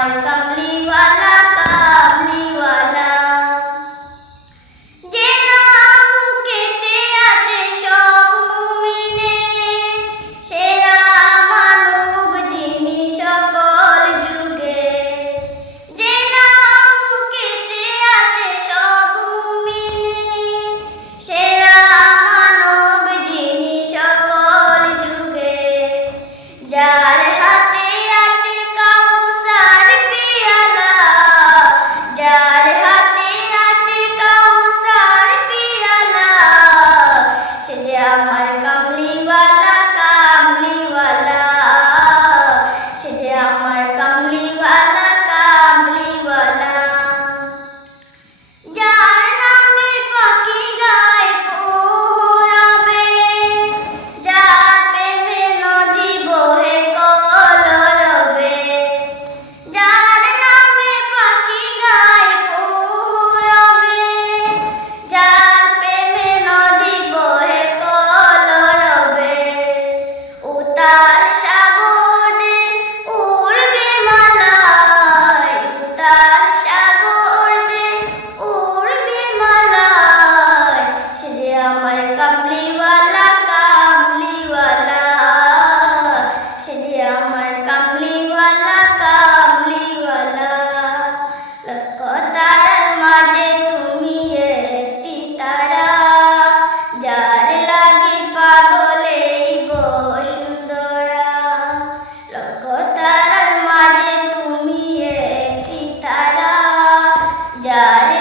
যে আমার কামলিওয়ালা Dada. Daddy.